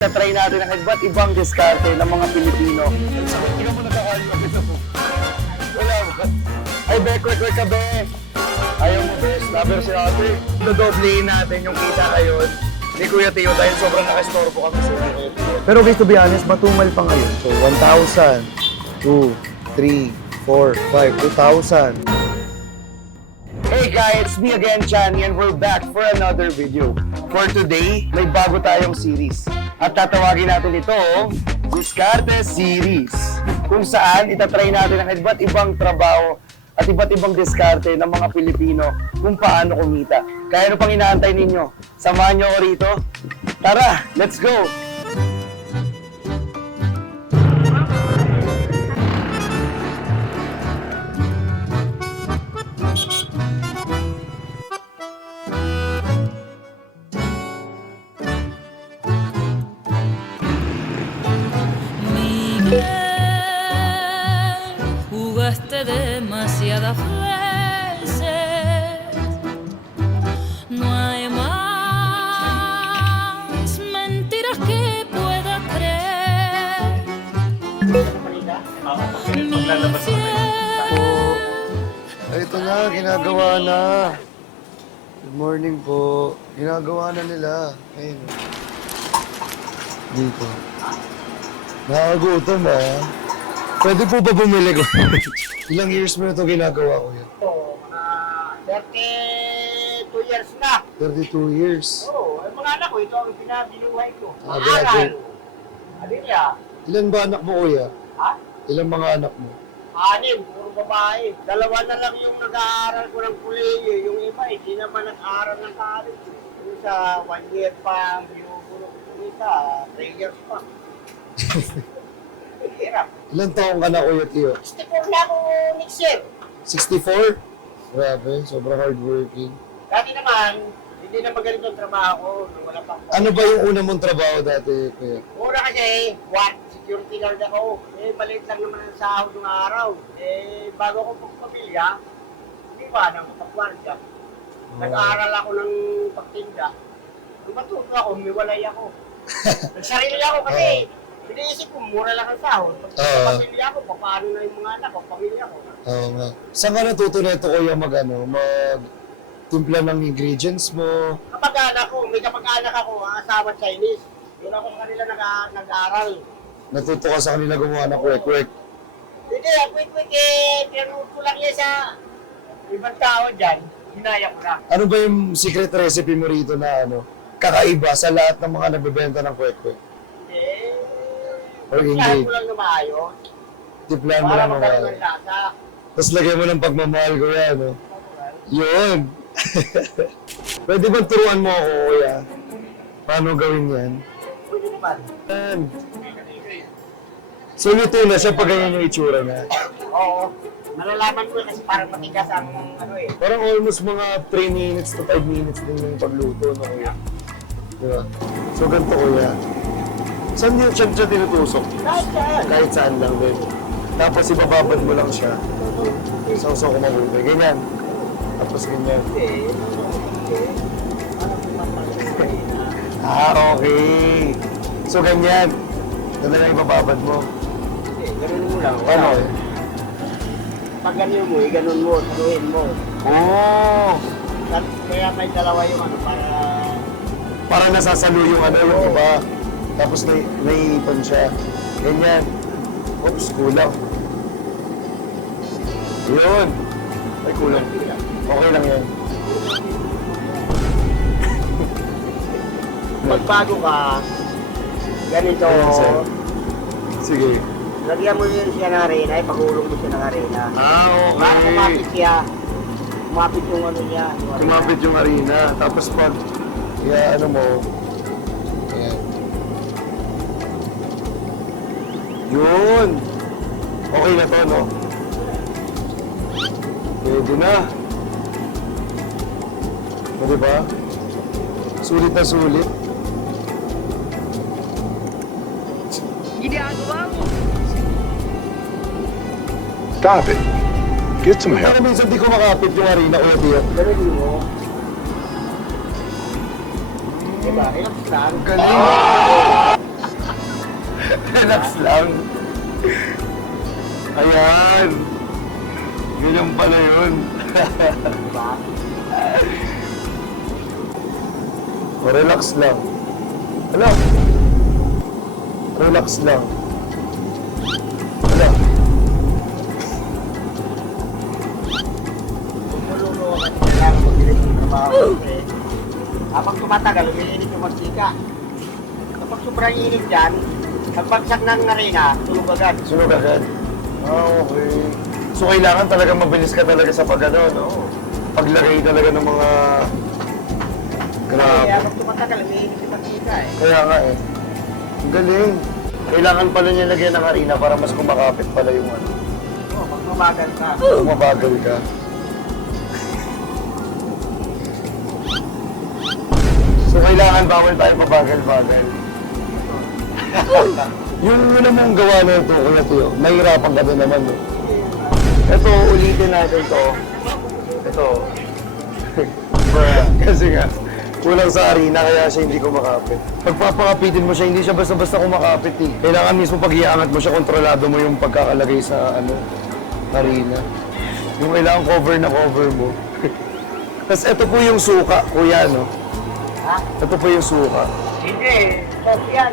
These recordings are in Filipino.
Try natin ang iba't ibang diskarte ng mga Pilipino. Hindi ka mo nagkakalit ito. Wala mo. Ay, be, quick ka, be. Ayaw mo, be. Slapper si ate. Dodoblein natin yung kita ngayon ni Kuya Tio dahil sobrang nakastorbo kami sa Kuya Tio. Pero guys, to be honest, matumal pa ngayon. So, 1,000, 2, 3, 4, 5, 2,000. Hey guys, it's me again, Chani, and we're back for another video. For today, may bago tayong series. At tatawagin natin ito, Diskarte Series. Kung saan, itatry natin ang iba't ibang trabaho at iba't ibang diskarte ng mga Pilipino kung paano kumita. Kaya ano pang inaantay ninyo? Samahan nyo ako rito. Tara, let's go! Jugaste demasiadas veces, no hay más mentiras que pueda creer. Mi fiel. Ito na, ginagawa na. Good morning po. Ginagawa na nila. Ayun. Dito. Nakakagutom ba? Pwede po ba bumili ko? Ilang years mo na ito ginagawa ko yan? Oo, mga 32 years na. 32 years. Oo, ay mga anak ko, ito ang pinabinuhay ko. Grabe. Alin. Ilan ba anak mo, kuya? Ha? Ilang mga anak mo? 6, puro babae. 2 na lang yung nag-aaral ko ng kuliyo. Yung iba, hindi naman nag-aaral ng college. Yung sa 1 year pa, binubulo ko isa, 3 years pa. Hirap. Ilang taong ka na, kuya Tio? 64 na ako next year. 64? Grabe, sobrang hardworking. Dati naman, hindi na magaling ang trabaho ko. Nung wala pang Ano ba yung una mong trabaho dati, kuya? Una kasi, security guard ako. Maliit lang naman ang sahod ng araw. Bago ko pagpamilya, hindi ba, nakapagwarga. Nag-aaral ako ng pagtinda. Nung matuto ako, humiwalay ako. Nagsarili ako kasi, iniisip ko, mura lang ang sahod. Pag pamilya ko, paano na yung mga anak ko, pamilya ko. Oo nga. Saan ka natuto na ito, kuya, timpla ng ingredients mo? Kapag-anak ko, may kapag-anak ako, ang asawa Chinese. Doon ako sa kanila nag-aaral. Natuto ka sa kanila gumawa ng kwek-kwek. Hindi, quick, tinanong ko lang yan sa ibang tao dyan. Hinaya ko na. Ano ba yung secret recipe mo rito na kakaiba sa lahat ng mga nabibenta ng kwek-kwek? Or Kaya hindi? ko lang na maayos. Tiplan mo Para lang magkaroon mga. ng lasa. Tapos lagyan mo ng pagmamahal ko yan, Yun! Pwede bang turuan mo ako, kuya? Paano gawin yan? Pwede naman. Yan. So luto na siya pag ganyan yung itsura niya. Oo. Malalaman ko kasi parang matigas ang Parang almost mga 3 minutes to 5 minutes din yung pagluto, kuya? Diba? So ganito, kuya. Saan siya tinutusok? Kahit saan. Kahit saan lang din. Tapos ibababad mo lang siya. Sausaw ko mabuti. Ganyan. Tapos ganyan. Okay. So ganyan. Ganun lang ibababad mo. Ganun mo lang. Ano Pag ganun mo, ganun mo, saluhin mo. Oh! Kaya may dalawa yung Para nasasalo yung yung iba. Tapos naiipon siya. Ganyan. Oops, kulang. Yun. Ay, kulang. Okay lang yan. Pagbago ka, ganito, Ayan, sir. Sige. lagyan mo yun siya ng arena, ipagulong mo siya ng arena. Para Okay. kumapit siya. Kumapit yung niya. Kumapit yung arena. Tapos pag, mo, ayan. Yun. Okay na to, no? Pwede na. O, diba? Sulit na sulit. Stop it. Get some help. Pero minsan di ko makapit yung arena, Kuya Tio. Ganun mo. Diba? Relax lang. Galing. Relax lang. Ayan. Ganyan pala yun. Diba? Relax lang. Alam. Relax lang. Alam. Lumululo ka kasi kaya kung dilis yung trabaho siyempre. Habang tumatagal, umiinit yung masika. Kapag sobrang init dyan, pagbagsak ng arena, tulog agad. Sunog agad. Okay. So kailangan talaga mabilis ka talaga sa pag-ano, no? Paglagay talaga ng mga... Kaya Grabe. habang tumatagal, umiinit yung masika eh. Kaya nga eh. Ang galing. Kailangan pala niya lagyan ng harina para mas kumakapit pala yung ano. Oo, pag mabagal ka. Mabagal ka. So kailangan bawal tayo mabagal-bagal. Yung una mong gawa na ito, Kuya Tio, mahirapan ka din naman, no? Ito, ulitin natin to. Ito. Kasi nga, kulang sa harina kaya siya hindi kumakapit. Pag papakapitin mo siya, hindi siya basta-basta kumakapit eh. Kailangan mismo pag iangat mo siya, kontrolado mo yung pagkakalagay sa harina. Yung kailangan cover na cover mo. Tapos ito po yung suka, kuya, no? Ha? Ito po yung suka. Hindi, sauce yan.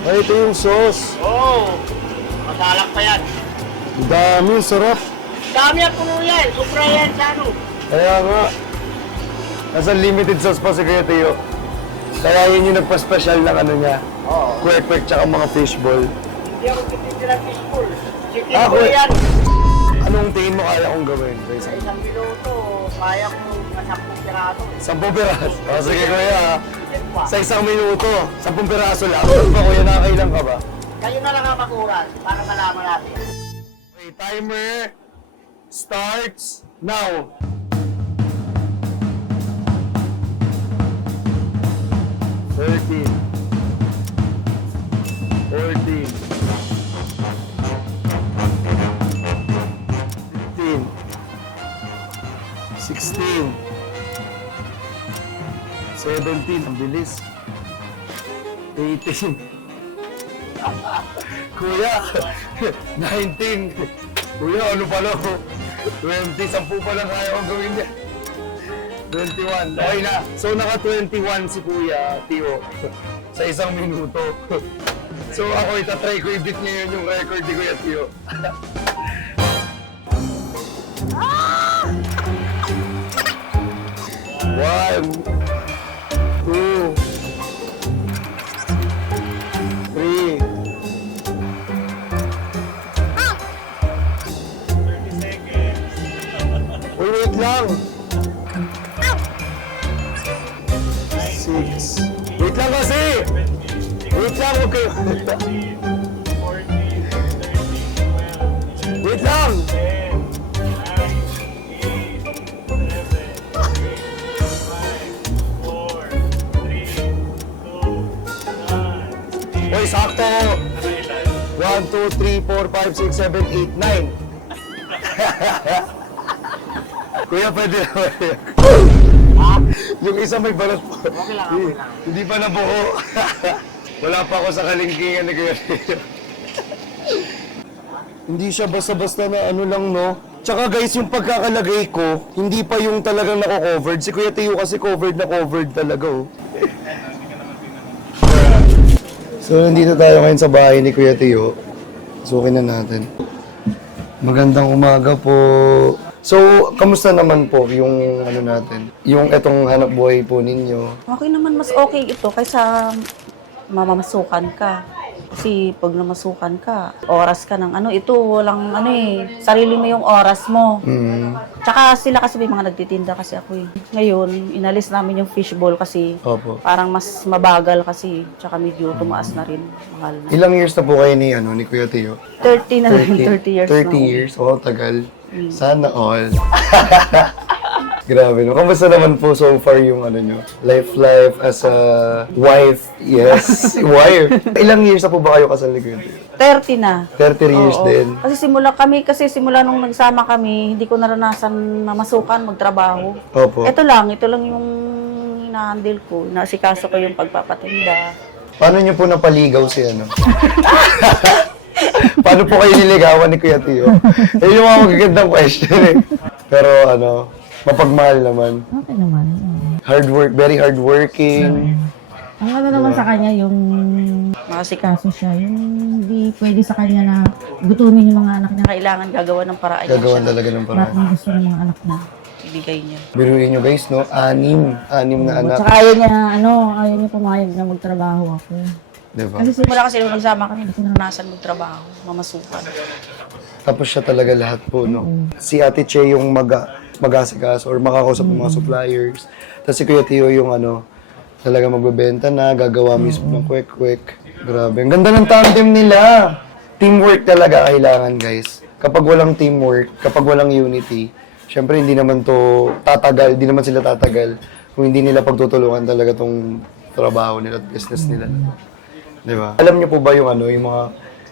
Ay, ito yung sauce. Oo, masalak pa yan. Ang dami, sarap. Dami ang puno yan, sobra yan sa ano. Kaya nga. Nasa limited sauce pa si Kuya Tio. Kaya yun yung nagpa-special ng ano niya. Oo. Kwek-kwek tsaka mga fishball. Hindi ako titigil ng fishbowl. Chicken Ah, ko wait. yan. Anong tingin mo kaya kong gawin? Sa isang minuto, kaya ko mga 10 piraso. 10 piraso. O sige kuya ha. Chicken pa. Sa isang minuto, 10 piraso lang. Ano ba kuya, nakakailang ka ba? Kayo na lang ang makuran para malaman natin. Okay, timer starts now. Thirteen. 14. 15. 16. 17. Ang bilis. 18. Kuya, 19. Kuya, ano pala ko? 20, 10 pa lang kaya kong gawin niya. 21. Okay na. So, naka-21 si Kuya, Tio, sa isang minuto. So, ako itatry ko i-beat ngayon yung record ni Kuya Tio. One, two, three. Uy, wait lang. 6. Wait lang kasi. Wait lang, huwag kayo. Wait lang. Uy, sakto. 1, 2, 3, 4, 5, 6, 7, 8, 9. Kuya, pwede naman yan. Yung isa may balot po. Okay lang, okay lang. Hindi pa nabuo. Wala pa ako sa kalingkingan ni Kuya Tio. Hindi siya basta-basta na ano lang, no? Tsaka guys, yung pagkakalagay ko, hindi pa yung talagang nako-covered. Si Kuya Tio kasi covered na covered talaga, oh. So, nandito tayo ngayon sa bahay ni Kuya Tio. Sukin na natin. Magandang umaga po. So, kamusta naman po yung ano natin? Yung etong hanap buhay po ninyo? Okay naman, mas okay ito kaysa mamamasukan ka. Kasi pag namasukan ka, oras ka ng ano, ito walang ano eh, sarili mo yung oras mo. Tsaka sila kasi may mga nagtitinda kasi ako eh. Ngayon, inalis namin yung fishbowl kasi Opo. parang mas mabagal kasi, tsaka medyo tumaas na rin, mahal na. Ilang years na po kayo ni Kuya Tio? 30 na rin, 30 years 30 na. years? Oh, tagal. Sana all. Grabe, no? Kamusta naman po so far yung ano nyo? Life as a wife? Yes, wife. Ilang years na po ba kayo kasal ni Kuya Tio? 30 na. 30 years Oo. din. Kasi simula nung nagsama kami, hindi ko naranasan mamasukan, magtrabaho. Opo. Ito lang yung hinahandle ko. Inaasikaso ko yung pagpapatinda. Paano niyo po napaligaw si ano? Paano po kayo niligawan ni Kuya Tio? Yun yung mga magagandang question eh. Pero ano, mapagmahal naman. Okay naman. Hard work, very hard working. Ang ano naman sa kanya, yung masikaso siya, yung hindi pwede sa kanya na gutumin yung mga anak niya. Kailangan gagawa ng paraan niya Gagawan siya talaga ng Lahat paraan. ng gusto ng mga anak niya. ibigay niya. Biruin nyo guys, no? Anim na anak. Tsaka ayaw niya pumayag na magtrabaho ako. Diba? Kasi simula kasi nung nagsama kami, hindi ko naranasan magtrabaho, mamasukan. Tapos siya talaga lahat po, no? Si Ate Che yung mag-asikas or makakausap ng mga suppliers. Tapos si Kuya Tio yung ano, talaga magbebenta na, gagawa mismo ng kwek-kwek. Grabe. Ang ganda ng tandem nila. Teamwork talaga kailangan, guys. Kapag walang teamwork, kapag walang unity, syempre hindi naman to tatagal, hindi naman sila tatagal kung hindi nila pagtutulungan talaga tong trabaho nila at business nila. Di ba? Alam niyo po ba yung ano, yung mga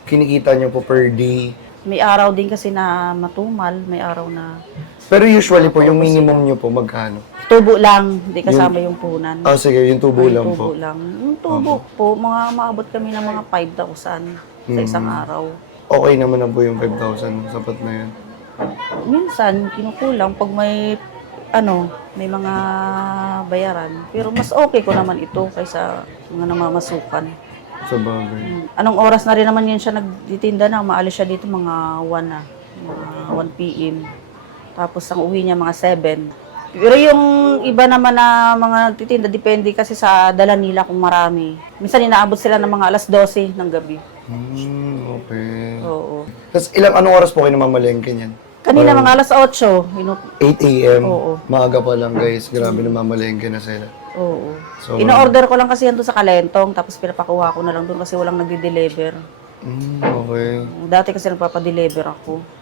kinikita niyo po per day? May araw din kasi na matumal, may araw na Pero usually po, yung minimum niyo po, magkano? tubo lang, hindi kasama yung punan. Ah, sige, yung tubo Ay, lang tubo po. lang. Yung tubo po, maabot kami ng mga 5,000 sa isang araw. Okay naman na po yung 5,000, sapat na yun. Minsan, kinukulang pag may may mga bayaran. Pero mas okay ko naman ito kaysa mga namamasukan. Sa bagay. Anong oras na rin naman yun siya nagtitinda na, maalis siya dito mga 1 na, mga 1 p.m. Tapos ang uwi niya mga 7. Pero yung iba naman na mga nagtitinda, depende kasi sa dala nila kung marami. Minsan inaabot sila ng mga alas 12 ng gabi. Okay. Oo. Tapos anong oras po kayo namamalengke niyan? Kanina mga alas 8. 8 a.m. Oo. Maaga pa lang guys, grabe namamalengke na sila. Oo. So, Ino-order ko lang kasi yan doon sa Kalentong, tapos pinapakuha ko na lang doon kasi walang nagde-deliver. Okay. Dati kasi nagpapa-deliver ako.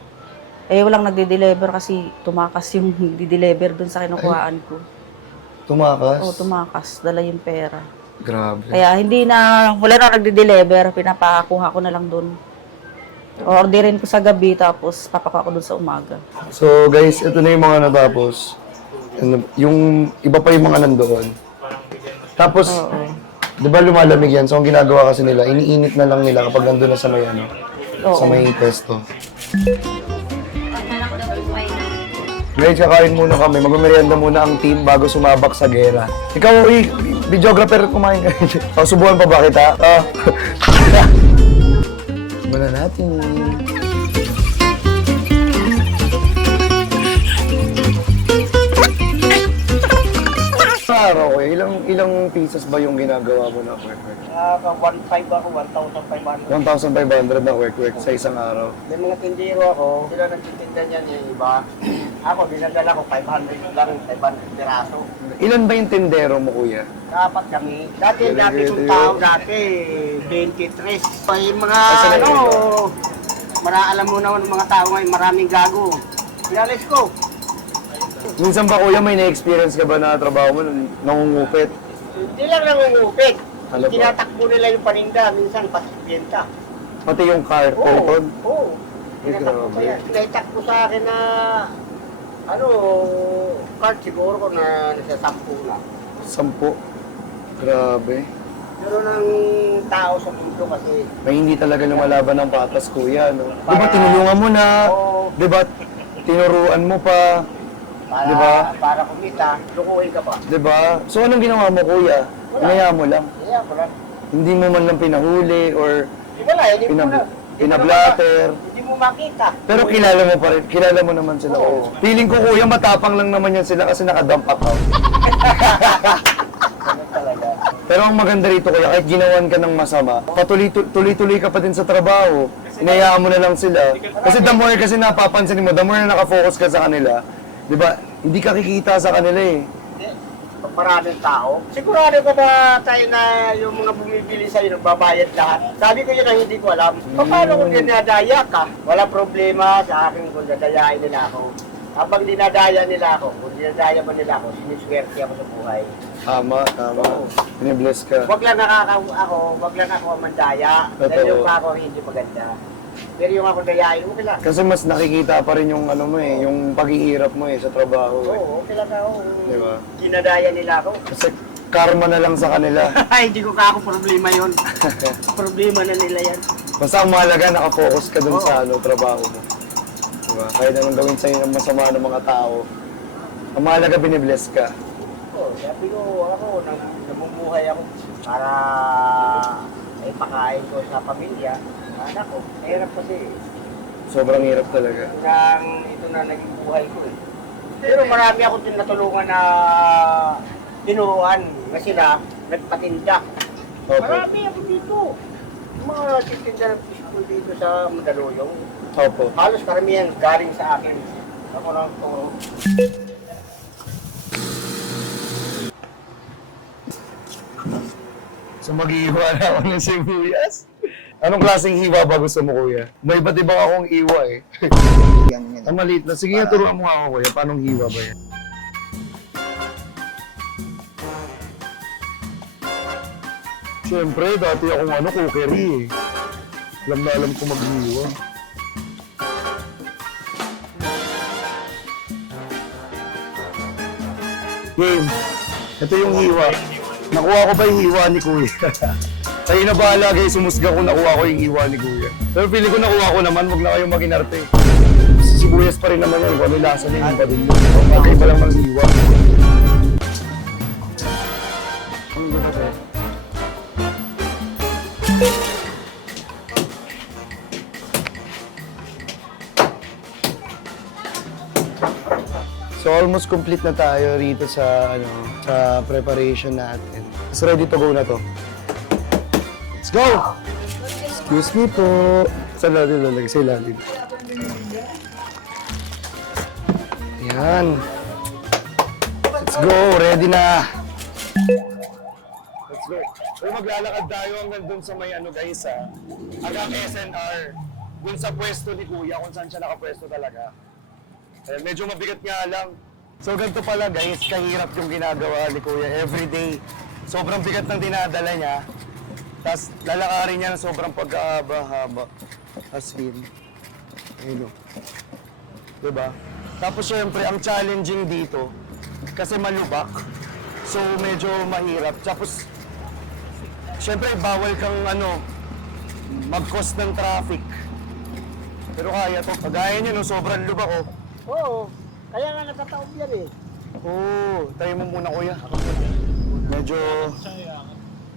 Eh, walang nagde-deliver kasi tumakas yung di-deliver doon sa kinukuhaan ko. Tumakas? Oo, tumakas. Dala yung pera. Grabe. Kaya wala na nagde-deliver, pinapakuha ko na lang doon. Orderin ko sa gabi, tapos papakuha ko doon sa umaga. So guys, ito na yung mga natapos. Yung iba pa yung mga nandoon. Tapos, di ba lumalamig yan? So ang ginagawa kasi nila, iniinit na lang nila kapag nandun na sa may sa may pesto. Guys, kakain muna kami. Magmerienda muna ang team bago sumabak sa gera. Ikaw, videographer, kumain ka rin. Subuhan pa ba kita? Subuhan na natin. Araw ko, ilang pieces ba yung ginagawa mo na kwek-kwek? 1,500 ako, 1,500. 1,500 na kwek-kwek sa isang araw. May mga tindero ako, sila nagtitinda niyan yung iba. Ako, binadala ko 500 lang, 500 piraso. Ilan ba yung tindero mo, kuya? Dapat kami. Dati kong tao dati, 23. Ay, mga alam mo naman ng mga tao ngayon, maraming gago. Pinalis ko. Minsan ba, kuya, may na-experience ka ba na trabaho mo nangungupit? Hindi lang nangungupit. Ano ba? Tinatakbo nila yung paninda, minsan patikbenta. Pati yung carton? Oo. Ay, Tinatakbo grabe. pa yan. Naitakbo sa akin na, card siguro ko na nasa 10 na. 10. Grabe. Pero ng tao sa mundo kasi, May hindi talaga lumalaban ng patas, kuya, no? Di ba Para- tinulungan mo na? Oo. Di ba tinuruan mo pa? para, Diba? para kumita, lukuhin ka pa. Di ba? So anong ginawa mo, kuya? Inaya mo lang. Kaya wala. Hindi mo man lang pinahuli or Hindi mo na. pinablatter. Hindi mo makita. Pero kilala mo pa rin. Kilala mo naman sila. Oo. Feeling ko, kuya, matapang lang naman yan sila kasi nakadump account. Ano talaga. Pero ang maganda rito, kuya, kahit ginawan ka ng masama, tuloy-tuloy ka pa din sa trabaho. Inayaan mo na lang sila. Kasi the more kasi napapansin mo, the more na nakafocus ka sa kanila, di ba, hindi ka kikita sa kanila eh. Pag maraming tao, sigurado ka ba tayo na yung mga bumibili sa'yo, nagbabayad lahat? Sabi ko yun ang hindi ko alam. Paano kung dinadaya ka? Wala problema sa akin kung dadayain nila ako. Habang dinadaya nila ako, kung dinadaya ba nila ako, siniswerte ako sa buhay. Tama. Oo. Binibless ka. Wag lang ako ang mandaya. Totoo. Dahil yung ako hindi maganda. Pero yung ako dayain, okay lang. Kasi mas nakikita pa rin yung ano mo eh, yung paghihirap mo eh sa trabaho eh. Oo, okay lang ako. Di ba? Dinadaya nila ako. Kasi karma na lang sa kanila. Ay, hindi ko kako problema yon. Problema na nila yan. Basta ang mahalaga, nakafocus ka dun sa trabaho mo. Diba? Kahit anong gawin sa'yo ng masama ng mga tao, ang mahalaga, binibless ka. Sabi ko, ako, namumuhay ako para ipakain ko sa pamilya. Anak ko, mahirap kasi. Sobrang hirap talaga. Ito na naging buhay ko eh. Pero marami ako din natulungan na tinuruan na sila nagpatinda. Opo. Marami ako dito. Yung mga titinda ng school dito sa Mandaluyong, Opo. halos karamihan galing sa akin. Ako lang turo. So mag-iiwa na ako ng sibuyas. Anong klaseng hiwa ba gusto mo, kuya? May iba't ibang akong iwa eh. Ang maliit na. Sige nga, turuan mo nga ako, kuya. Paanong hiwa ba yan? Siyempre, dati akong cookery eh. Alam na alam ko mag-hiwa. Game. Ito yung hiwa. Nakuha ko ba yung hiwa ni kuya? Kayo na bahala guys, sumusga ko nakuha ko yung hiwa ni kuya. Pero pili ko nakuha ko naman, huwag na kayong maginarte. Sibuyas pa rin naman yun, kung ano yung lasa niya, yung pa din yun. Bagay pa lang ng hiwa. Ano ba ito? So almost complete na tayo rito sa sa preparation natin. So ready to go na to. Let's go! Excuse me po. Sa lalim lalagay, sa ilalim. Ayan. Let's go, ready na. Let's go. So maglalakad tayo hanggang dun sa may guys hanggang SNR. Dun sa pwesto ni Kuya, kung saan siya nakapwesto talaga. Eh, medyo mabigat nga lang. So ganito pala guys, kahirap yung ginagawa ni Kuya everyday. Sobrang bigat ng dinadala niya. Tapos lalakarin niya ng sobrang pagkahaba-haba. As in. Ayun o. Diba? Tapos syempre, ang challenging dito, kasi malubak. So medyo mahirap. Tapos, syempre bawal kang mag-cause ng traffic. Pero kaya to. Kagaya niya, no, sobrang lubak oh. Oo, kaya nga natataob yan eh. Oo, tayo mo muna kuya. Medyo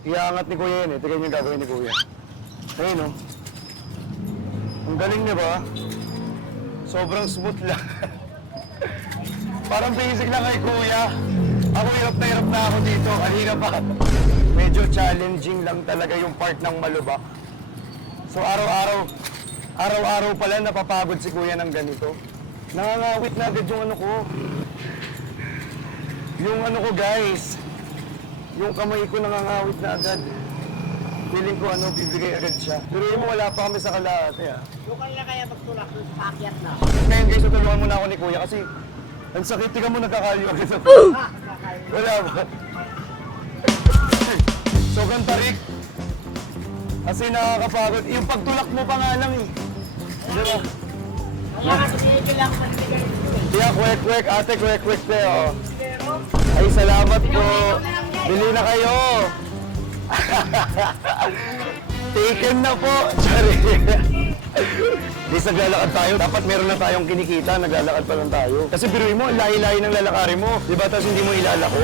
iangat ni kuya yan eh. Tignan niyo yung gagawin ni kuya. Ayun oh. Ang galing niya ba? Sobrang smooth lang. Parang basic lang kay kuya. Ako hirap na ako dito. Kanina pa. Medyo challenging lang talaga yung part ng malubak. So araw-araw pala napapagod si kuya ng ganito. Nangangawit na agad yung ko. Yung ko guys. Yung kamay ko nangangawit na agad. Feeling ko bibigay agad siya. Pero yun mo, wala pa kami sa kalahati Yung kanila kaya magtulak yung paakyat na. Ngayon guys, tutulungan muna ako ni kuya kasi ang sakit, tika mo nagkakalyo agad ako. Wala ba? Sobrang tarik. Kasi nakakapagod. Yung pagtulak mo pa nga lang eh. Diba? Kaya nga tumigil lang magbigay ito eh. Kaya kwek-kwek, ate kwek-kwek tayo. Ay, salamat po. Bili na kayo. Taken na po. Sorry. Di naglalakad tayo. Dapat meron na tayong kinikita. Naglalakad pa lang tayo. Kasi biruin mo, lahi-lahi ng lalakarin mo. Diba? Tapos hindi mo ilalako.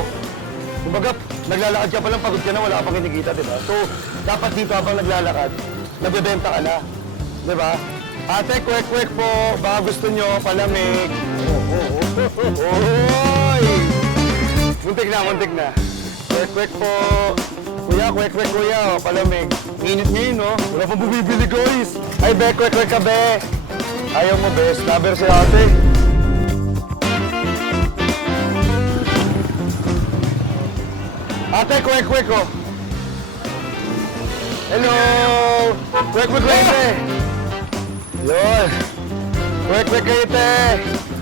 Kumbaga, naglalakad ka pa lang, pagod ka na, wala ka pang kinikita, diba? So, dapat dito habang naglalakad, nagbebenta ka na. Diba? Ate, kwek-kwek po. Baka gusto nyo, palamig. Oy! Muntik na. Kwek-kwek po. Kuya, kwek-kwek kuya, palamig. Init ngayon, no? Wala pang bumibili, guys. Ay, be, kwek-kwek ka, be. Ayaw mo, be. Stabber si ate. Ate, kwek-kwek ko. Hello! Kwek-kwek kayo, te. Yun. Kwek-kwek kayo, te.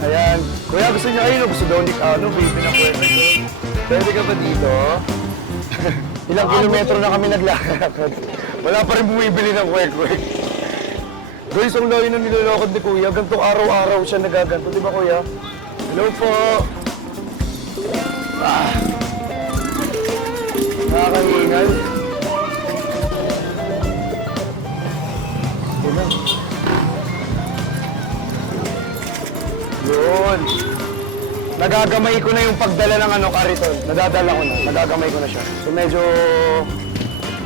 Ayan. Kuya, gusto niyo kayo? Gusto daw ni baby na kwek-kwek. Pwede ka ba dito? Ilang kilometro na kami naglalakad. Wala pa rin bumibili ng kwek-kwek. Guys, ang layo na nilalakad ni Kuya. Gantong araw-araw siya nagaganto. Di ba, Kuya? Hello po. Nakakahingal. Yun lang. Yun. Nagagamay ko na yung pagdala ng kariton. Nadadala ko na. Nagagamay ko na siya. So medyo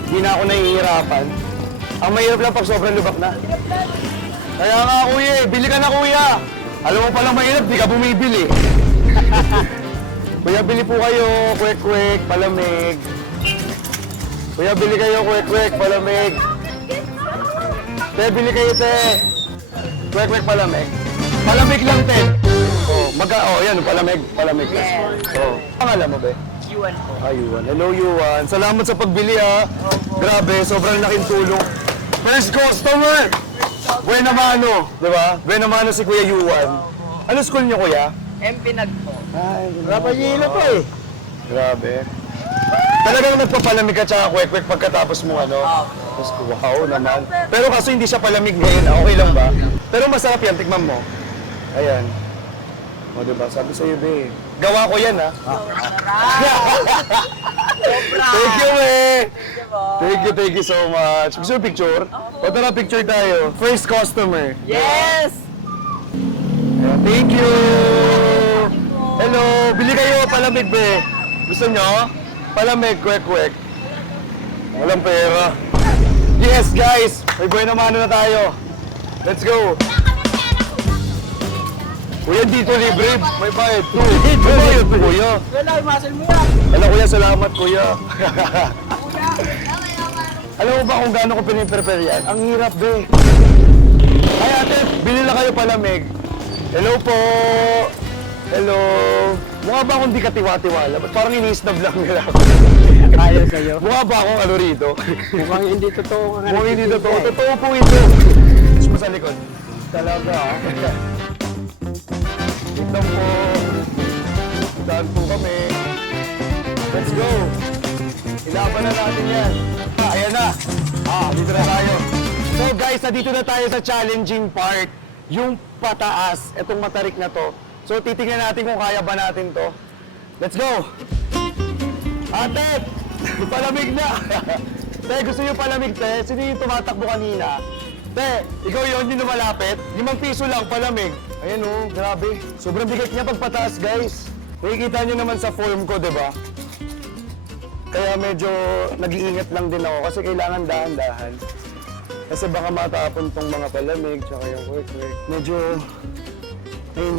hindi na ako nahihirapan. Ang mahirap lang pag sobrang lubak na. Kaya nga kuya, bili ka na kuya. Alam mo palang mahirap, di ka bumibili. Kuya, bili po kayo, kwek-kwek, palamig. Kuya, bili kayo, kwek-kwek, palamig. Te, bili kayo, te. Kwek-kwek, palamig. Palamig lang, te. Yan, palamig, palamig. Oh. Pangalan mo, be? Yuan po. Yuan. Hello, Yuan. Salamat sa pagbili, ha. Grabe, sobrang laking tulong. First customer! Buena mano, di ba? Buena mano si Kuya Yuan. Ano school niyo, Kuya? Empinag po. Ay, Rapayila pa eh. Grabe. Talagang nagpapalamig ka tsaka kwek-kwek pagkatapos mo Tapos, wow naman. Pero kaso hindi siya palamig ngayon, okay lang ba? Pero masarap yan, tikman mo. Ayan. O diba, sabi sa'yo, be. Gawa ko yan, ha? Thank you, be. Thank you so much. Gusto mo picture? O tara, picture tayo. First customer. Yes! Ayan, thank you! Hello! Bili kayo, palamig, be. Gusto nyo? Palamig, kwek-kwek. Walang pera. Yes, guys! May buhay naman na tayo. Let's go! Kuya, dito libre. May bayad. May bayad, kuya. Wala, muscle mo yan. Alam, kuya, salamat, kuya. Alam mo ba kung gaano ko piniprepare yan? Ang hirap, be. Ay, ate, bili na kayo palamig. Hello po. Hello. Mukha ba akong di katiwa-tiwala? Ba't parang ini-snub lang nila ako? Ayaw sa'yo. Mukha ba akong rito? Mukhang hindi totoo ka Mukhang hindi totoo. Totoo po ito. Gusto mo sa likod? Talaga, ha? Tignan po. Daan po kami. Let's go. Ilaban na natin yan. Ayan na. Dito na tayo. So guys, nandito na tayo sa challenging part. Yung pataas. Itong matarik na to. So titingnan natin kung kaya ba natin to. Let's go. Ate! Palamig na. Te, gusto niyo palamig, te? Sino yung tumatakbo kanina? Te, ikaw yun, yung lumalapit. 5 piso lang, palamig. Ayan oh, grabe. Sobrang bigat niya pag pataas, guys. Nakikita niyo naman sa form ko, di ba? Kaya medyo nag-iingat lang din ako kasi kailangan dahan-dahan. Kasi baka matapon tong mga palamig, tsaka yung work. Medyo, ayun,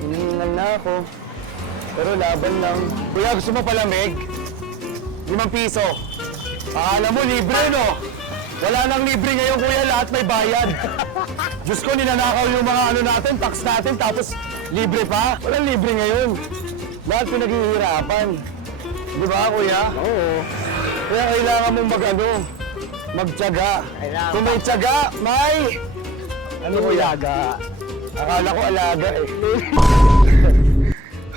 hinihingal na ako. Pero laban lang. Kuya, gusto mo palamig? 5 piso. Akala mo libre, no? Wala nang libre ngayon, kuya. Lahat may bayad. Diyos ko, ninanakaw yung mga natin, tax natin, tapos libre pa. Walang libre ngayon. Lahat pinaghihirapan. Di ba, kuya? Oo. Kaya kailangan mong magtiyaga. Kung may tiyaga, may... Ano, kuya? Akala ko alaga, eh.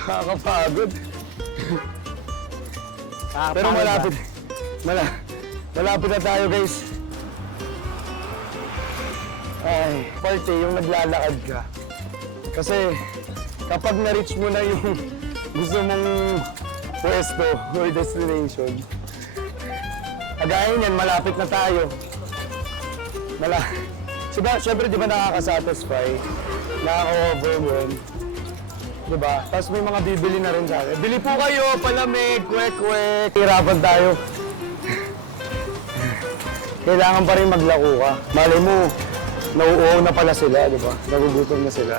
Nakakapagod. Pero malapit na tayo, guys. Ay, parte yung naglalakad ka. Kasi kapag na-reach mo na yung gusto mong pwesto or destination, kagaya niyan, malapit na tayo. Siyempre, di ba nakaka-satisfy? Nakaka-overwhelm. Diba? Tapos may mga bibili na rin sa akin. Bili po kayo, palamig, kwek-kwek. Hirapan tayo. Kailangan pa rin maglako ka. Malay mo, nauuhaw na pala sila, di ba? Nagugutom na sila.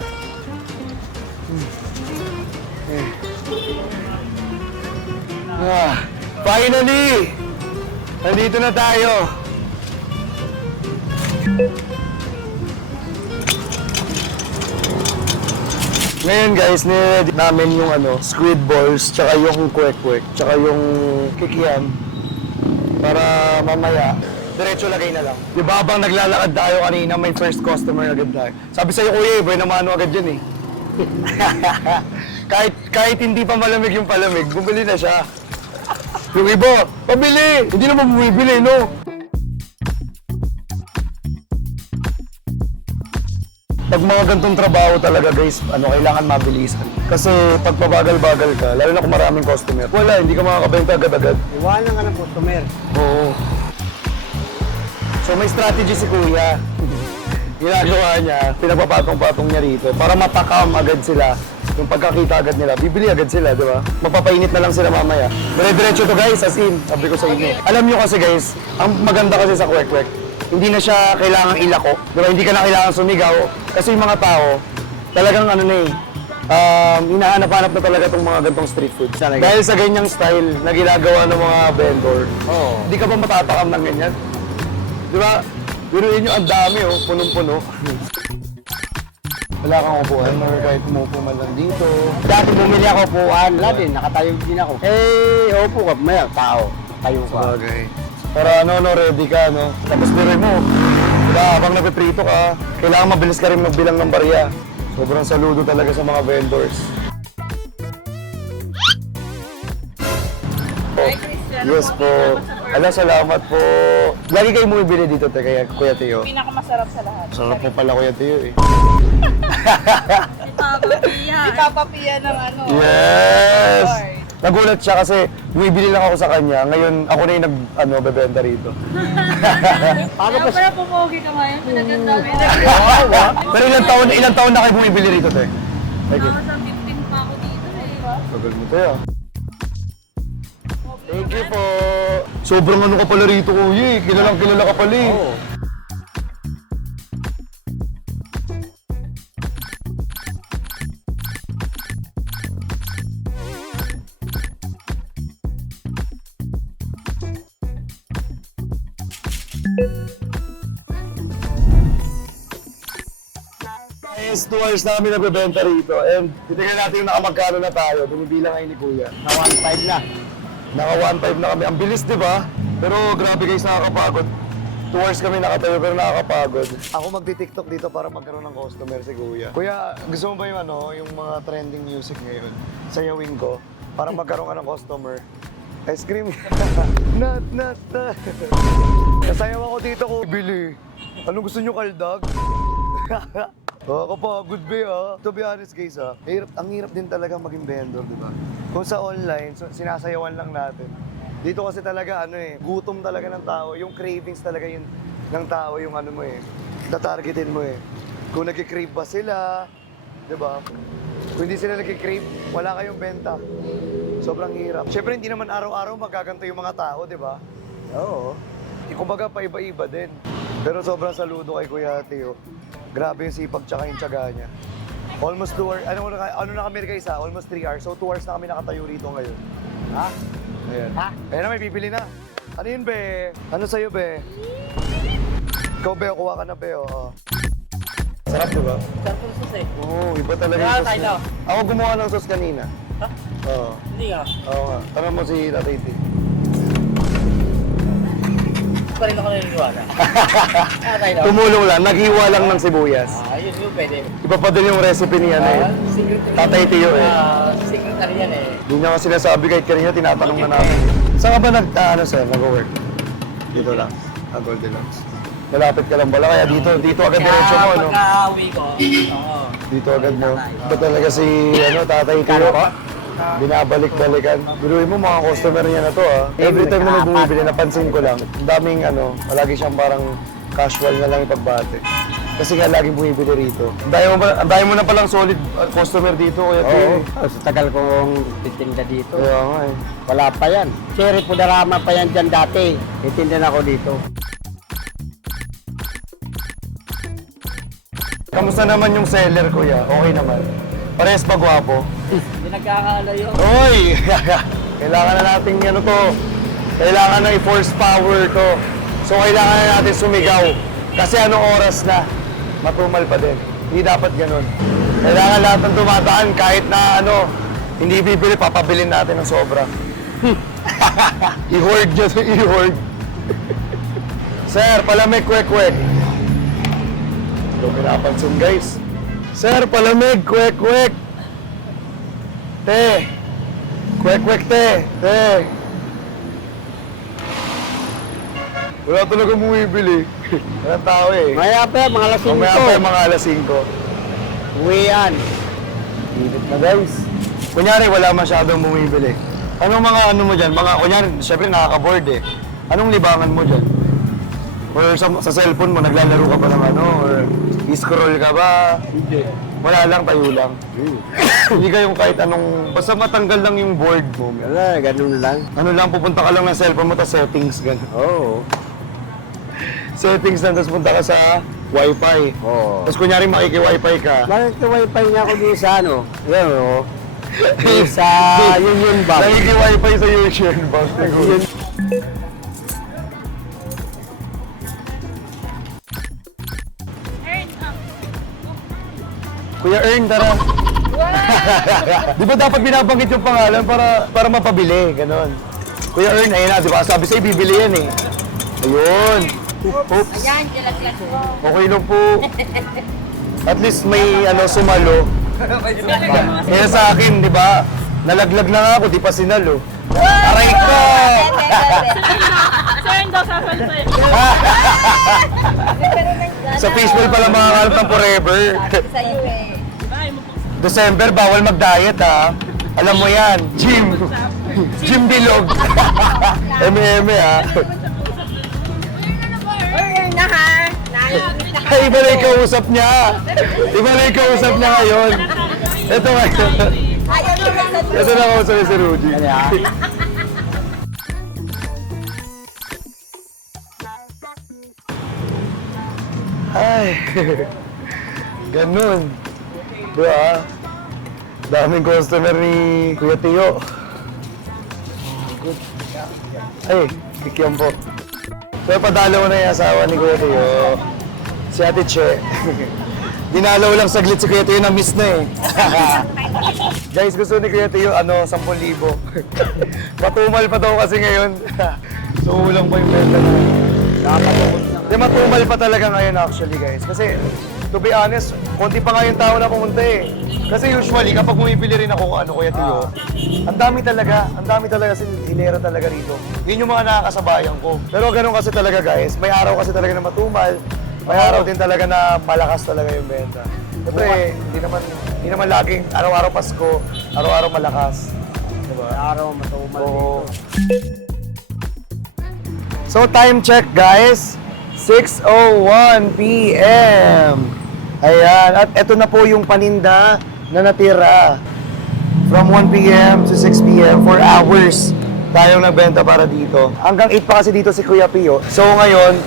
Finally! Nandito na tayo. Ngayon guys, niready namin yung squid balls, tsaka yung kwek-kwek, tsaka yung kikiam. Para mamaya, diretso lagay na lang. Di ba bang naglalakad tayo kanina, may first customer agad tayo. Sabi sa'yo, kuya, buhay na mano agad yan eh. kahit hindi pa malamig yung palamig, bumili na siya. Yung iba, pabili! Hindi naman bumibili, no? Pag mga gantong trabaho talaga guys, kailangan mabilisan. Kasi pag pabagal-bagal ka, lalo na kung maraming customer, wala, hindi ka makakabenta agad-agad. Iwanan ka ng customer. Oo. So may strategy si Kuya. Ginagawa niya, pinapapatong-patong niya rito para mapakam agad sila. Yung pagkakita agad nila, bibili agad sila, di ba? Mapapainit na lang sila mamaya. Dire-diretso to guys, as in, sabi ko sa inyo. Alam nyo kasi guys, ang maganda kasi sa kwek-kwek, hindi na siya kailangang ilako. Di ba? Hindi ka na kailangan sumigaw. Kasi yung mga tao, talagang ano na eh, hinahanap-hanap na talaga itong mga gantong street food. Dahil sa ganyang style na ginagawa ng mga vendor, hindi ka ba matatakam ng ganyan? Di ba? Biruin nyo, ang dami oh, punong-puno. Wala kang upuan or kahit umupo man lang dito. Dati bumili ako upuan, wala din, nakatayo din ako. Eh, upo ka, may tao, tayo ka. Sabagay. Para ano, ready ka, no? Tapos biruin mo, diba, habang napiprito ka, kailangan mabilis ka rin magbilang ng barya. Sobrang saludo talaga sa mga vendors. Yes po. Ala, salamat po. Lagi kayo bumibili dito, kaya Kuya Teo. Pinakamasarap sa lahat. Sarap po pala Kuya Teo eh. Ipapapiya ng ano. Yes! Nagulat siya kasi bumibili lang ako sa kanya. Ngayon ako na yung bebenta rito. Paano pa pala pumogi ka ngayon? Pinaganda mo. Pero ilang taon na kayo bumibili rito, te? Okay. Sa 15 pa ako dito eh. Tagal mo, te ah. Thank you po. Sobrang ano ka pala rito, kuya eh. Kilalang kilala ka pala eh. Yes, 2 hours na kami nagbebenta rito. And titignan natin yung nakamagkano na tayo. Bumibilang ay ni Kuya. Na 1.5 na. Naka 1.5 na kami. Ang bilis, di ba? Pero grabe guys, nakakapagod. 2 hours kami nakatayo pero nakakapagod. Ako magti-tiktok dito para magkaroon ng customer si Kuya. Kuya, gusto mo ba yung yung mga trending music ngayon? Sayawin ko para magkaroon ka ng customer. Ice cream. Nat. Nasayaw ako dito ko. Bili. Anong gusto nyo, kaldag? Kapagod ba ah? To be honest guys ang hirap din talaga maging vendor, di ba? Kung sa online, sinasayawan lang natin. Dito kasi talaga gutom talaga ng tao. Yung cravings talaga yun ng tao, yung tatargetin mo eh. Kung nag-crave ba sila, di ba? Kung hindi sila nag-crave, wala kayong benta. Sobrang hirap. Siyempre hindi naman araw-araw magaganto yung mga tao, di ba? Oo. Kumbaga paiba-iba din. Pero sobrang saludo kay Kuya Teo. Grabe yung sipag tsaka yung tiyaga niya. Almost 2 hours, ano na kami guys almost 3 hours. So 2 hours na kami nakatayo rito ngayon. Ha? Ayan. Ha? Ayan na, may bibili na. Ano yun, be? Ano sa'yo, be? Ikaw, be, kuha ka na, be, oo. Sarap, di ba? Sarap ng sauce eh. Oo, iba talaga yung sauce niya. Ako gumawa ng sauce kanina. Ha? Oo. Hindi ka. Oo nga. Tanong mo si Tatay T. Pa rin ako naniniwala. Tayo. Tumulong lang, naghiwa lang ng sibuyas. Ayun yung pwede. Iba pa din yung recipe niya na yun. Secretary. Tatay Teo eh. Secretary yan eh. Hindi niya kasi sinasabi kahit kanina, tinatanong na namin. Saan ka ba nag-work? Dito lang. Goldilocks. Malapit ka lang pala, kaya dito agad diretso mo, no? Pagka-uwi ko, oo. Dito agad mo. Ba talaga si, Tatay Teo? Binabalik-balikan. Biruin mo, mga customer niya na to, Every time na may bumibili, napansin ko lang, ang daming, palagi siyang parang casual na lang ipagbate. Kasi nga laging bumibili rito. Ang dami mo na palang solid customer dito, Kuya Teo. Sa tagal kong titinda dito. Kaya nga eh. Wala pa yan. Cherry Pudarama pa yan dyan dati. Titinda na ako dito. Kamusta naman yung seller, Kuya? Okay naman. Parehas pa gwapo. Hindi nagkakalayo. Hoy! Kailangan na natin kailangan na i-force power to. So kailangan na natin sumigaw. Kasi anong oras na? Matumal pa din. Hindi dapat ganun. Kailangan lahat ng dumadaan kahit na hindi bibili, papabilin natin ng sobra. I-hoard nyo to, i-hoard. Sir, palamig, kwek-kwek. Ito pinapansin guys. Sir, palamig, kwek-kwek. Te. Kwek-kwek, te. Te. Wala talaga bumibili. Walang tao eh. Maya pa, mga alas 5. Mamaya pa yung mga alas 5. Uwi yan. Init na guys. Kunyari, wala masyadong bumibili. Anong mga ano mo dyan? Mga, kunyari, syempre nakaka-board eh. Anong libangan mo dyan? Or sa cellphone mo, naglalaro ka ba ng ano? Or scroll ka ba? Hindi. Wala lang, tayo lang. Hindi kayong kahit anong, basta matanggal lang yung board mo. Wala, ganun lang. Ano lang, pupunta ka lang ng cellphone mo, tapos settings, gano'n. Oo. Settings lang, tapos punta ka sa Wi-Fi. Oo. Tapos kunyari makiki-Wi-Fi ka. Bakit ka wifi niya ako dito sa ano? Yan o. Sa Union Bank. Nakiki-Wi-Fi sa Union Bank. Kuya Ern, tara. Di ba dapat binabanggit yung pangalan para mapabili, ganon. Kuya Ern, ayun na, di ba? Sabi sa'yo, bibili yan eh. Ayun. Oops. Ayan, jalaglag ko. Okay lang po. At least may ano sumalo. Kaya sa akin, di ba? Nalaglag na nga ako, di pa sinalo. Aray ko! Saan daw sasalpay? Sa Facebook pala makakalap ng forever. Sa'yo eh. December, bawal mag-diet ha. Alam mo yan, gym. Gym bilog. Eme-eme ha. Uy, na ha? Ay, iba na yung kausap niya. Iba na yung kausap niya ngayon. Ito ngayon. Ito na kausap niya si Rudy. Ay, ganun. Diba? Daming customer ni Kuya Tio. Ay, kikyan po. So, padalaw na yung asawa ni Kuya Tio. Si Ate Che. Dinalaw lang saglit si Kuya Tio, na-miss na eh. Guys, gusto ni Kuya Tio, 10,000. Matumal pa daw kasi ngayon. So, ulang pa yung benta na. Di, matumal pa talaga ngayon actually, guys. Kasi, to be honest, konti pa nga yung tao na pumunta eh. Kasi usually, kapag bumibili rin ako kung ano, Kuya Tio, ang dami talaga hilera talaga rito. Yun yung mga nakakasabayan ko. Pero ganun kasi talaga, guys. May araw kasi talaga na matumal. May araw din talaga na malakas talaga yung benta. Siyempre, hindi naman laging araw-araw Pasko, araw-araw malakas. Diba? Araw matumal Oo. So, time check, guys. 6:01 p.m. Ayan. At eto na po yung paninda na natira. From 1 p.m. to 6 p.m. 4 hours tayong nagbenta para dito. Hanggang 8 pa kasi dito si Kuya Pio. So, ngayon,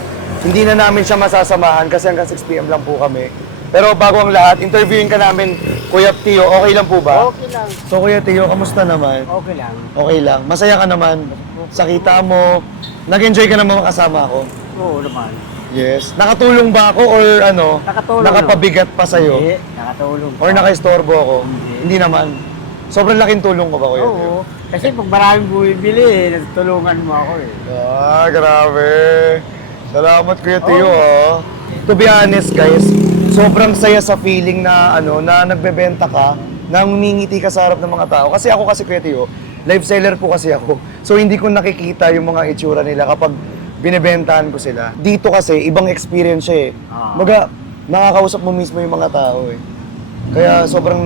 hindi na namin siya masasamahan kasi hanggang 6 p.m. lang po kami. Pero bago ang lahat, interviewin ka namin, Kuya Tio. Okay lang po ba? Okay lang. So, Kuya Tio, kamusta naman? Okay lang. Okay lang. Masaya ka naman. Sa kita mo. Nag-enjoy ka naman makasama ako. Oo naman. Yes. Nakatulong ba ako or ano? Nakatulong Nakapabigat pa sa'yo? Hindi, nakatulong. Or nakaistorbo ako? Hindi. Hindi naman. Sobrang laking tulong ko ba, Kuya Tio? Oo. Kasi pag maraming bumibili, natutulungan mo ako eh. Ah, grabe. Salamat, Kuya Tio. Oh. To be honest, guys, sobrang saya sa feeling na na nagbebenta ka, na ngumingiti ka sa harap ng mga tao. Kasi ako Kuya Tio, live seller po kasi ako. So hindi ko nakikita yung mga itsura nila kapag binebentahan ko sila. Dito kasi, ibang experience siya eh. Baga, nakakausap mo mismo yung mga tao eh. Kaya sobrang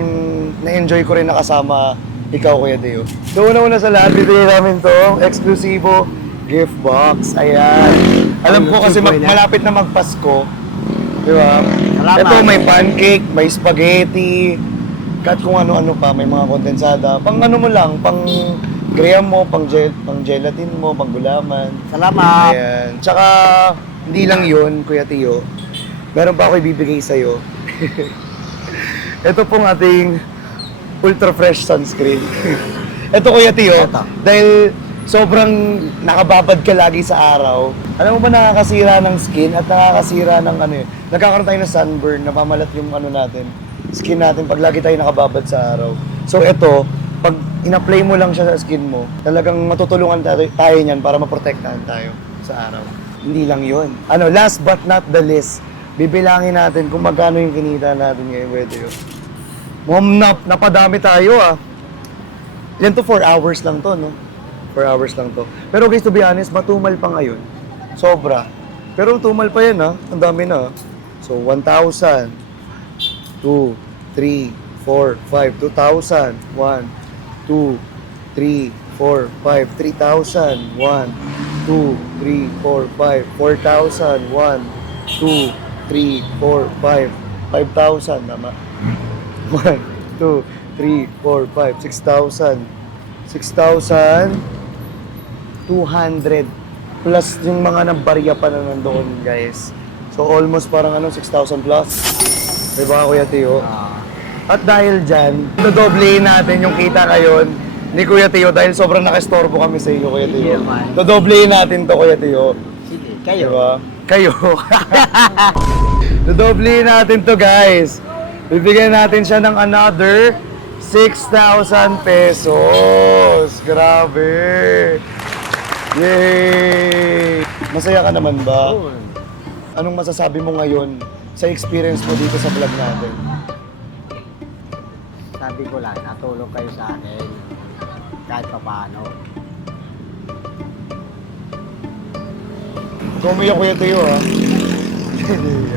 na-enjoy ko rin nakasama ikaw, Kuya Tio. So una-una sa lahat, bibigyan namin to, eksklusibo gift box. Ayan. Alam ko kasi malapit na magpasko. Di ba? Salamat. Ito may pancake, may spaghetti, kahit kung ano-ano pa, may mga kondensada. Pang ano mo lang, pang graham mo, pang gelatin mo, pang gulaman. Salamat. Ayan. Tsaka, hindi lang yun, Kuya Tio. Meron pa ako ibibigay sa'yo. Ito pong ating ultra fresh sunscreen. Ito, Kuya Tio, dahil sobrang nakababad ka lagi sa araw. Alam mo ba nakakasira ng skin at nakakasira ng nagkakaroon tayo ng sunburn, napamalat yung natin, skin natin pag lagi tayo nakababad sa araw. So ito, pag in-apply mo lang siya sa skin mo, talagang matutulungan tayo niyan para maprotektahan tayo sa araw. Hindi lang yun. Last but not the least, bibilangin natin kung magkano yung kinita natin ngayon, Kuya Tio. Napadami tayo ah. Yan to 4 hours lang to, no? 4 hours lang to. Pero guys, to be honest, matumal pa ngayon. Sobra. Pero tumal pa yan, ha? Ang dami na. So, 1,000, 2, 3, 4, 5, 2,000. 1, 2, 3, 4, 5, 3,000. 1, 2, 3, 4, 5, 4,000. 1, 2, 3, 4, 5, 5,000. Tama. 1, 2, 3, 4, 5, 6,000. 6,200 plus yung mga nabarya pa na nandoon, guys. So, almost parang 6,000 plus. Diba, Kuya Tio? At dahil dyan, dodoblehin natin yung kita ngayon ni Kuya Tio dahil sobrang nakastorbo kami sa inyo, Kuya Tio. Dodoblehin natin to, Kuya Tio. Sige, kayo. Diba? Kayo. Dodoblehin natin to, guys. Bibigyan natin siya ng another 6,000 pesos. Grabe. Yay! Masaya ka naman ba? Oo. Anong masasabi mo ngayon sa experience mo dito sa vlog natin? Sabi ko lang, natulog kayo sa akin. Kahit pa paano. Kumiyak, Kuya Tio, ha?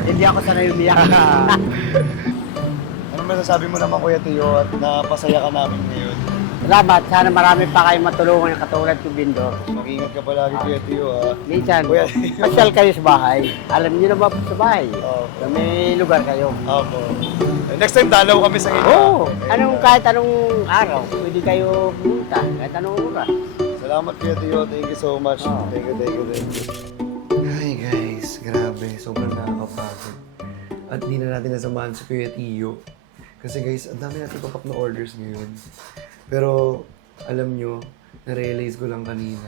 Hindi ako sanay umiyak. Anong masasabi mo naman, Kuya Tio, at napasaya ka namin ngayon? Salamat. Sana marami pa kayong matulungan yung katulad ko, Bindor. Mag-ingat ka palagi, Kuya Tio, ha? Minsan, Kuya- pasyal kayo sa bahay. Alam niyo na ba po sa bahay? Oo. Na may lugar kayo. Opo. Next time, dalaw kami sa inyo. Oo. Kahit anong araw, pwede kayo pumunta. Kahit anong oras. Salamat, Kuya Tio. Thank you so much. Oo. Thank you. Hi, guys. Grabe. Sobrang nakakapagod. At di na natin nasamahan si Kuya Tio. Kasi guys, ang dami natin papap na orders ngayon. Pero, alam nyo, na-realize ko lang kanina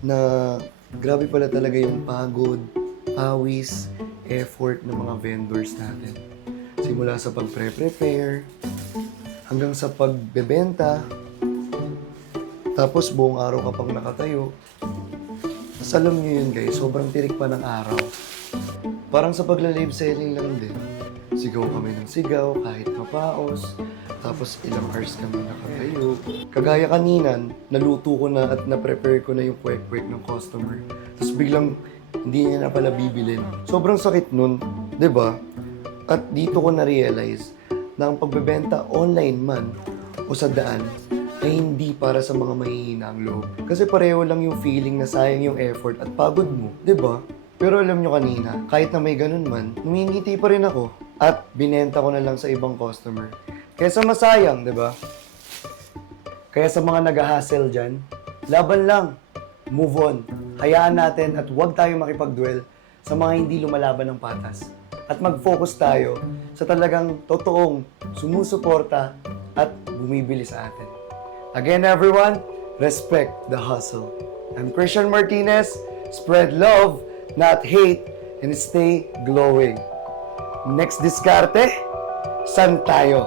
na grabe pala talaga yung pagod, pawis, effort ng mga vendors natin. Simula sa pag-prepare, hanggang sa pagbebenta, tapos buong araw ka pang nakatayo. Tapos alam nyo yun guys, sobrang tirik pa ng araw. Parang sa pagla-live selling lang din. Sigaw kami ng sigaw, kahit mapaos. Tapos ilang hours kami nakatayo. Kagaya kaninan, naluto ko na at na-prepare ko na yung kwek-kwek ng customer. Tapos biglang hindi niya na pala bibilin. Sobrang sakit nun, 'di ba? At dito ko na-realize na ang pagbebenta online man o sa daan ay hindi para sa mga mahihina ang loob. Kasi pareho lang yung feeling na sayang yung effort at pagod mo, 'di ba? Pero alam nyo kanina, kahit na may ganun man, numingiti pa rin ako. At binenta ko na lang sa ibang customer. Kaysa masayang, di ba? Kaya sa mga nag-hassle dyan, laban lang. Move on. Hayaan natin at huwag tayong makipag-duel sa mga hindi lumalaban ng patas. At mag-focus tayo sa talagang totoong sumusuporta at bumibili sa atin. Again, everyone, respect the hustle. I'm Christian Martinez. Spread love, not hate, and stay glowing. Next diskarte, san tayo?